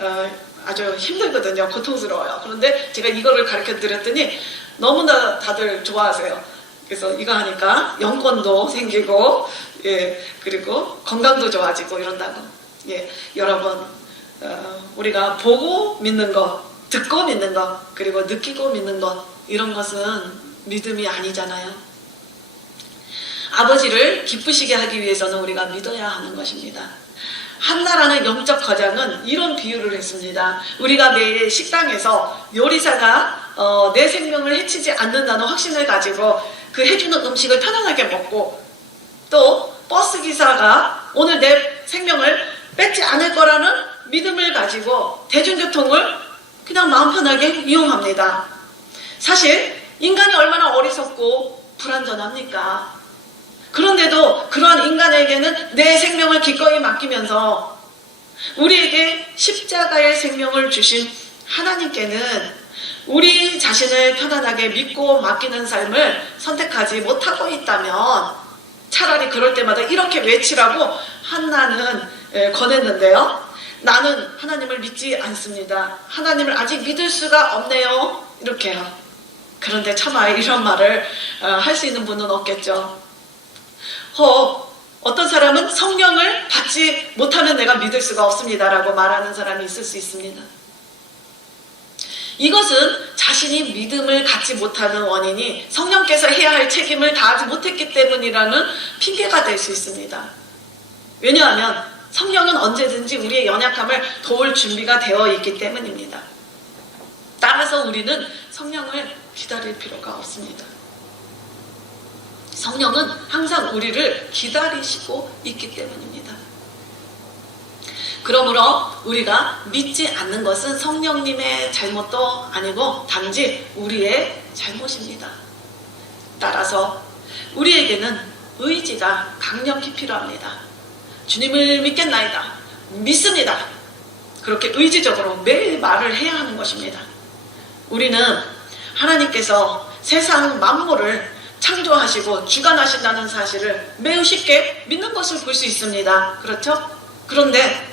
아주 힘들거든요. 고통스러워요. 그런데 제가 이거를 가르쳐 드렸더니 너무나 다들 좋아하세요. 그래서 이거 하니까 영권도 생기고, 예, 그리고 건강도 좋아지고 이런다고. 예, 여러분, 우리가 보고 믿는 것, 듣고 믿는 것, 그리고 느끼고 믿는 것, 이런 것은 믿음이 아니잖아요. 아버지를 기쁘시게 하기 위해서는 우리가 믿어야 하는 것입니다. 한나라는 영적 거장은 이런 비유를 했습니다. 우리가 매일 식당에서 요리사가 내 생명을 해치지 않는다는 확신을 가지고 그 해주는 음식을 편안하게 먹고, 또 버스 기사가 오늘 내 생명을 뺏지 않을 거라는 믿음을 가지고 대중교통을 그냥 마음 편하게 이용합니다. 사실 인간이 얼마나 어리석고 불완전합니까? 그런데도 그러한 인간에게는 내 생명을 기꺼이 맡기면서 우리에게 십자가의 생명을 주신 하나님께는 우리 자신을 편안하게 믿고 맡기는 삶을 선택하지 못하고 있다면 차라리 그럴 때마다 이렇게 외치라고 한나는 권했는데요. 나는 하나님을 믿지 않습니다. 하나님을 아직 믿을 수가 없네요. 이렇게요. 그런데 차마 이런 말을 할 수 있는 분은 없겠죠. 어떤 사람은 성령을 받지 못하면 내가 믿을 수가 없습니다라고 말하는 사람이 있을 수 있습니다. 이것은 자신이 믿음을 갖지 못하는 원인이 성령께서 해야 할 책임을 다하지 못했기 때문이라는 핑계가 될 수 있습니다. 왜냐하면 성령은 언제든지 우리의 연약함을 도울 준비가 되어 있기 때문입니다. 따라서 우리는 성령을 기다릴 필요가 없습니다. 성령은 항상 우리를 기다리시고 있기 때문입니다. 그러므로 우리가 믿지 않는 것은 성령님의 잘못도 아니고 단지 우리의 잘못입니다. 따라서 우리에게는 의지가 강력히 필요합니다. 주님을 믿겠나이다. 믿습니다. 그렇게 의지적으로 매일 말을 해야 하는 것입니다. 우리는 하나님께서 세상 만물을 창조하시고 주관하신다는 사실을 매우 쉽게 믿는 것을 볼 수 있습니다. 그렇죠? 그런데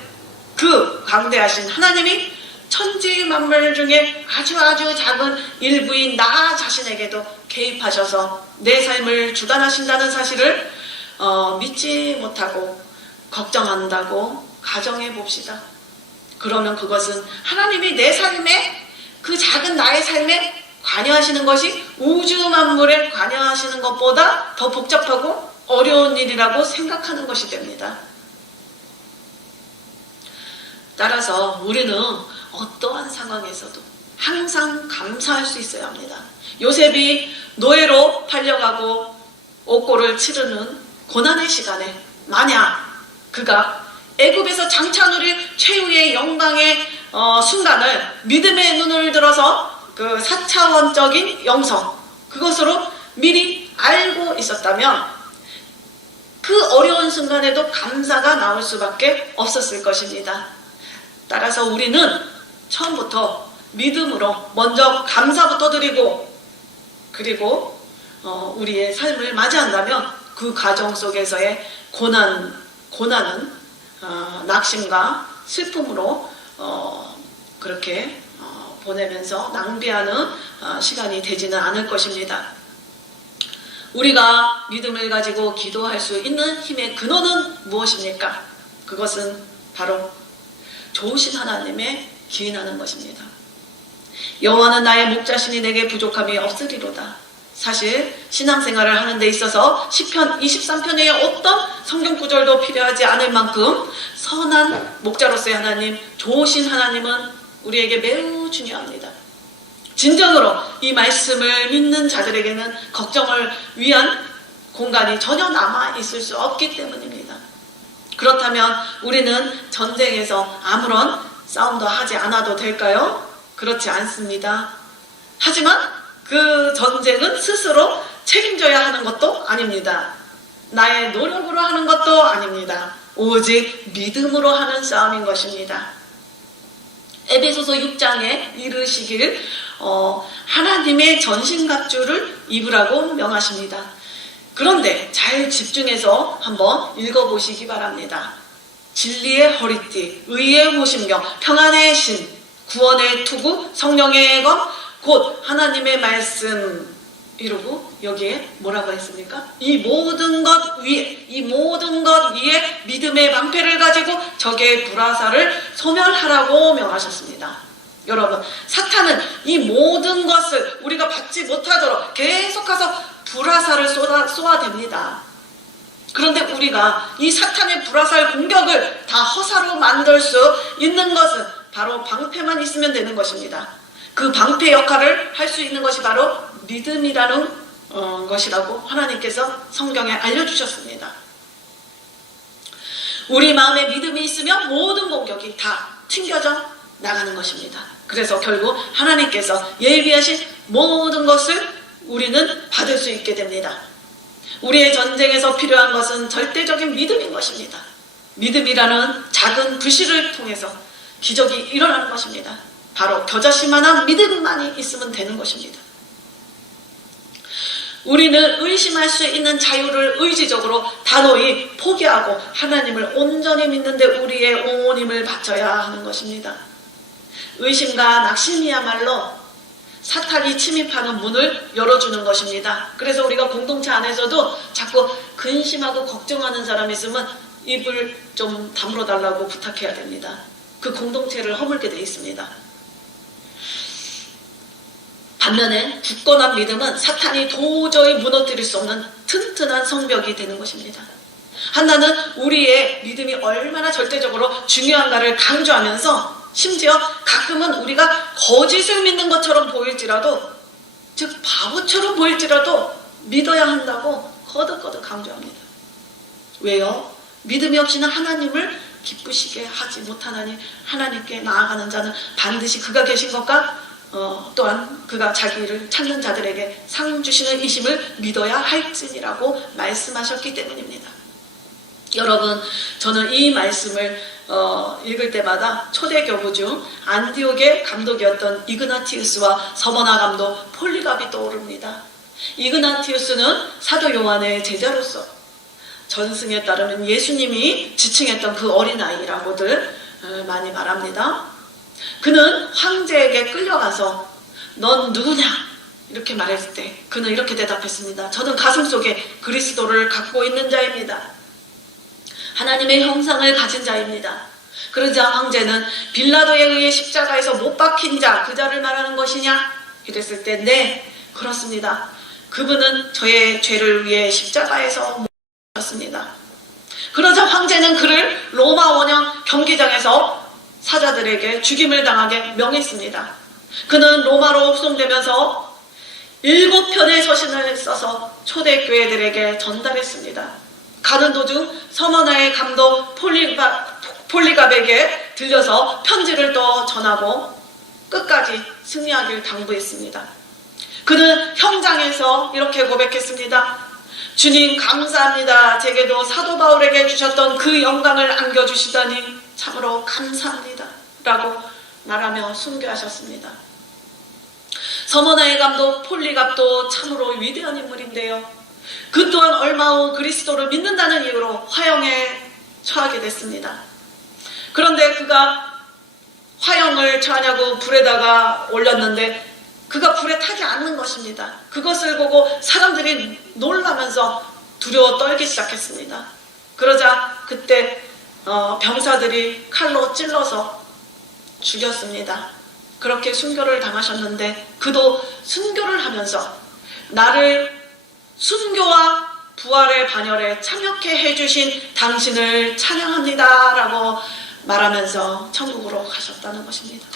그 강대하신 하나님이 천지 만물 중에 아주 작은 일부인 나 자신에게도 개입하셔서 내 삶을 주관하신다는 사실을 믿지 못하고 걱정한다고 가정해 봅시다. 그러면 그것은 하나님이 내 삶에, 그 작은 나의 삶에 관여하시는 것이 우주 만물에 관여하시는 것보다 더 복잡하고 어려운 일이라고 생각하는 것이 됩니다. 따라서 우리는 어떠한 상황에서도 항상 감사할 수 있어야 합니다. 요셉이 노예로 팔려가고 옥고를 치르는 고난의 시간에 만약 그가 애굽에서 장차 누릴 최후의 영광의 순간을 믿음의 눈을 들어서 그 4차원적인 영성, 그것으로 미리 알고 있었다면 그 어려운 순간에도 감사가 나올 수밖에 없었을 것입니다. 따라서 우리는 처음부터 믿음으로 먼저 감사부터 드리고, 그리고 우리의 삶을 맞이한다면 그 과정 속에서의 고난은 낙심과 슬픔으로 그렇게 보내면서 낭비하는 시간이 되지는 않을 것입니다. 우리가 믿음을 가지고 기도할 수 있는 힘의 근원은 무엇입니까? 그것은 바로 좋으신 하나님에 기인하는 것입니다. 여호와는 나의 목자시니 내게 부족함이 없으리로다. 사실 신앙생활을 하는 데 있어서 시편 23편의 어떤 성경 구절도 필요하지 않을 만큼 선한 목자로서의 하나님, 좋으신 하나님은 우리에게 매우 중요합니다. 진정으로 이 말씀을 믿는 자들에게는 걱정을 위한 공간이 전혀 남아 있을 수 없기 때문입니다. 그렇다면 우리는 전쟁에서 아무런 싸움도 하지 않아도 될까요? 그렇지 않습니다. 하지만 그 전쟁은 스스로 책임져야 하는 것도 아닙니다. 나의 노력으로 하는 것도 아닙니다. 오직 믿음으로 하는 싸움인 것입니다. 에베소서 6장에 이르시길 하나님의 전신갑주를 입으라고 명하십니다. 그런데 잘 집중해서 한번 읽어보시기 바랍니다. 진리의 허리띠, 의의 호심경, 평안의 신, 구원의 투구, 성령의 검, 곧 하나님의 말씀 이러고 여기에 뭐라고 했습니까? 이 모든 것 위에 믿음의 방패를 가지고 적의 불화살을 소멸하라고 명하셨습니다. 여러분, 사탄은 이 모든 것을 우리가 받지 못하도록 계속해서 불화살을 쏘아댑니다. 그런데 우리가 이 사탄의 불화살 공격을 다 허사로 만들 수 있는 것은 바로 방패만 있으면 되는 것입니다. 그 방패 역할을 할 수 있는 것이 바로 믿음이라는 것이라고 하나님께서 성경에 알려주셨습니다. 우리 마음에 믿음이 있으면 모든 공격이 다 튕겨져 나가는 것입니다. 그래서 결국 하나님께서 예비하신 모든 것을 우리는 받을 수 있게 됩니다. 우리의 전쟁에서 필요한 것은 절대적인 믿음인 것입니다. 믿음이라는 작은 불씨를 통해서 기적이 일어나는 것입니다. 바로 겨자씨만한 믿음만이 있으면 되는 것입니다. 우리는 의심할 수 있는 자유를 의지적으로 단호히 포기하고 하나님을 온전히 믿는데 우리의 온 힘을 바쳐야 하는 것입니다. 의심과 낙심이야말로 사탄이 침입하는 문을 열어주는 것입니다. 그래서 우리가 공동체 안에서도 자꾸 근심하고 걱정하는 사람이 있으면 입을 좀 다물어 달라고 부탁해야 됩니다. 그 공동체를 허물게 되어 있습니다. 반면에 굳건한 믿음은 사탄이 도저히 무너뜨릴 수 없는 튼튼한 성벽이 되는 것입니다. 한나는 우리의 믿음이 얼마나 절대적으로 중요한가를 강조하면서 심지어 가끔은 우리가 거짓을 믿는 것처럼 보일지라도, 즉 바보처럼 보일지라도 믿어야 한다고 거듭거듭 강조합니다. 왜요? 믿음이 없이는 하나님을 기쁘시게 하지 못하나니 하나님께 나아가는 자는 반드시 그가 계신 것과 또한 그가 자기를 찾는 자들에게 상 주시는 이심을 믿어야 할지니라고 말씀하셨기 때문입니다. 여러분, 저는 이 말씀을 읽을 때마다 초대교부 중 안디옥의 감독이었던 이그나티우스와 서머나 감독 폴리갑이 떠오릅니다. 이그나티우스는 사도 요한의 제자로서 전승에 따르면 예수님이 지칭했던 그 어린아이라고들 많이 말합니다. 그는 황제에게 끌려가서 넌 누구냐? 이렇게 말했을 때 그는 이렇게 대답했습니다. 저는 가슴속에 그리스도를 갖고 있는 자입니다. 하나님의 형상을 가진 자입니다. 그러자 황제는 빌라도에 의해 십자가에서 못 박힌 자, 그 자를 말하는 것이냐? 이랬을 때 네, 그렇습니다. 그분은 저의 죄를 위해 십자가에서 못 박혔습니다. 그러자 황제는 그를 로마 원형 경기장에서 사자들에게 죽임을 당하게 명했습니다. 그는 로마로 후송되면서 7편의 서신을 써서 초대교회들에게 전달했습니다. 가는 도중 서머나의 감독 폴리갑에게 들려서 편지를 또 전하고 끝까지 승리하길 당부했습니다. 그는 형장에서 이렇게 고백했습니다. 주님 감사합니다. 제게도 사도 바울에게 주셨던 그 영광을 안겨주시다니 참으로 감사합니다. 라고 말하며 순교하셨습니다. 서머나의 감독 폴리갑도 참으로 위대한 인물인데요. 그 또한 얼마 후 그리스도를 믿는다는 이유로 화형에 처하게 됐습니다. 그런데 그가 화형을 처하냐고 불에다가 올렸는데 그가 불에 타지 않는 것입니다. 그것을 보고 사람들이 놀라면서 두려워 떨기 시작했습니다. 그러자 그때 병사들이 칼로 찔러서 죽였습니다. 그렇게 순교를 당하셨는데 그도 순교를 하면서 나를 순교와 부활의 반열에 참여케 해주신 당신을 찬양합니다 라고 말하면서 천국으로 가셨다는 것입니다.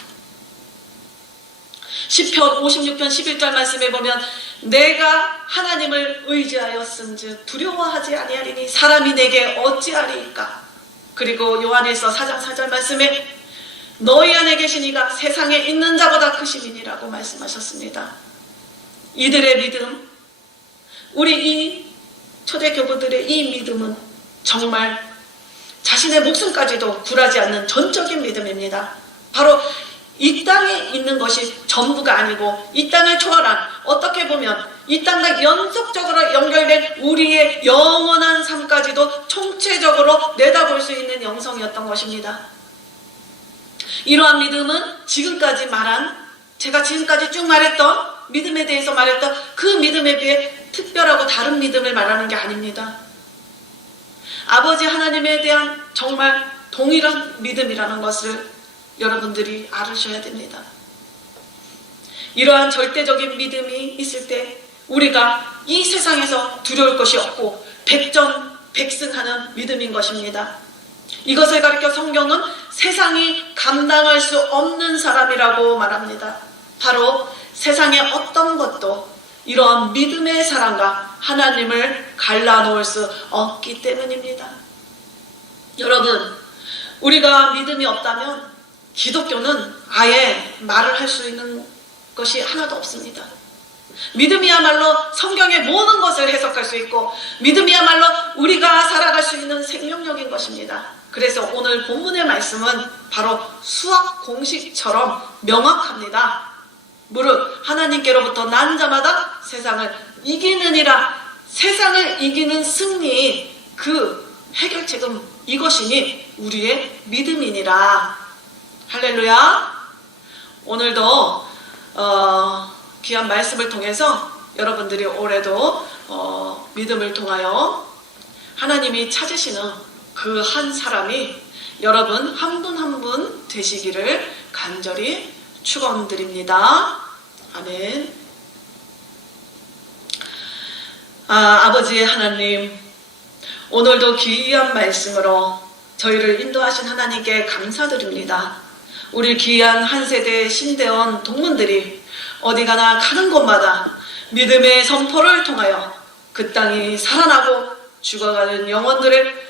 시편 56편 11절 말씀에 보면 내가 하나님을 의지하였음즉 두려워하지 아니하리니 사람이 내게 어찌하리이까. 그리고 요한일서 4장 4절 말씀에 너희 안에 계신 이가 세상에 있는 자보다 크심이니라고 말씀하셨습니다. 이들의 믿음, 우리 이 초대교부들의 이 믿음은 정말 자신의 목숨까지도 굴하지 않는 전적인 믿음입니다. 바로 이 땅에 있는 것이 전부가 아니고 이 땅을 초월한, 어떻게 보면 이 땅과 연속적으로 연결된 우리의 영원한 삶까지도 총체적으로 내다볼 수 있는 영성이었던 것입니다. 이러한 믿음은 제가 지금까지 쭉 말했던 믿음에 대해서 말했던 그 믿음에 비해 특별하고 다른 믿음을 말하는 게 아닙니다. 아버지 하나님에 대한 정말 동일한 믿음이라는 것을 여러분들이 알으셔야 됩니다. 이러한 절대적인 믿음이 있을 때 우리가 이 세상에서 두려울 것이 없고 백전백승하는 믿음인 것입니다. 이것을 가리켜 성경은 세상이 감당할 수 없는 사람이라고 말합니다. 바로 세상의 어떤 것도 이러한 믿음의 사람과 하나님을 갈라놓을 수 없기 때문입니다. 여러분, 우리가 믿음이 없다면 기독교는 아예 말을 할 수 있는 것이 하나도 없습니다. 믿음이야말로 성경의 모든 것을 해석할 수 있고 믿음이야말로 우리가 살아갈 수 있는 생명력인 것입니다. 그래서 오늘 본문의 말씀은 바로 수학 공식처럼 명확합니다. 무릇 하나님께로부터 난 자마다 세상을 이기느니라. 세상을 이기는 승리, 그 해결책은 이것이니 우리의 믿음이니라. 할렐루야. 오늘도 귀한 말씀을 통해서 여러분들이 올해도 믿음을 통하여 하나님이 찾으시는 그 한 사람이 여러분 한 분 한 분 되시기를 간절히 축원드립니다. 아멘. 아버지 하나님, 오늘도 귀한 말씀으로 저희를 인도하신 하나님께 감사드립니다. 우리 귀한 한 세대 신대원 동문들이 어디 가나 가는 곳마다 믿음의 선포를 통하여 그 땅이 살아나고 죽어가는 영혼들을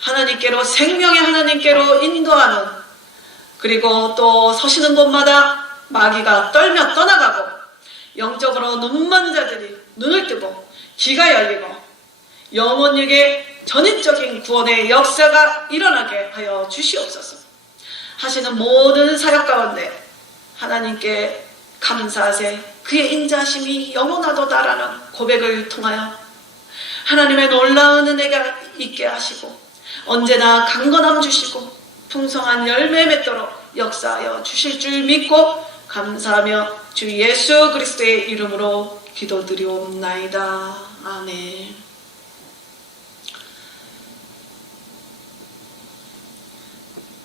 하나님께로, 생명의 하나님께로 인도하는, 그리고 또 서시는 곳마다 마귀가 떨며 떠나가고 영적으로 눈먼 자들이 눈을 뜨고 귀가 열리고 영혼에게 전인적인 구원의 역사가 일어나게 하여 주시옵소서. 하시는 모든 사역 가운데 하나님께 감사하세 그의 인자하심이 영원하도다라는 고백을 통하여 하나님의 놀라운 은혜가 있게 하시고 언제나 강건함 주시고 풍성한 열매 맺도록 역사하여 주실 줄 믿고 감사하며 주 예수 그리스도의 이름으로 기도드리옵나이다. 아멘.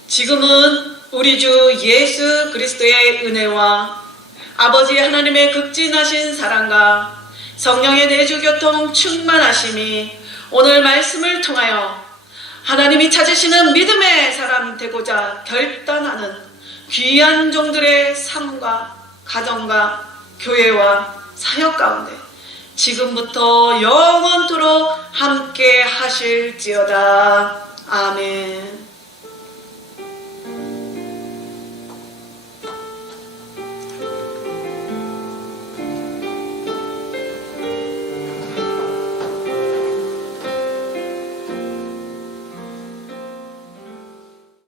지금은 우리 주 예수 그리스도의 은혜와 아버지 하나님의 극진하신 사랑과 성령의 내주교통 충만하심이 오늘 말씀을 통하여 하나님이 찾으시는 믿음의 사람 되고자 결단하는 귀한 종들의 삶과 가정과 교회와 사역 가운데 지금부터 영원토록 함께 하실지어다. 아멘.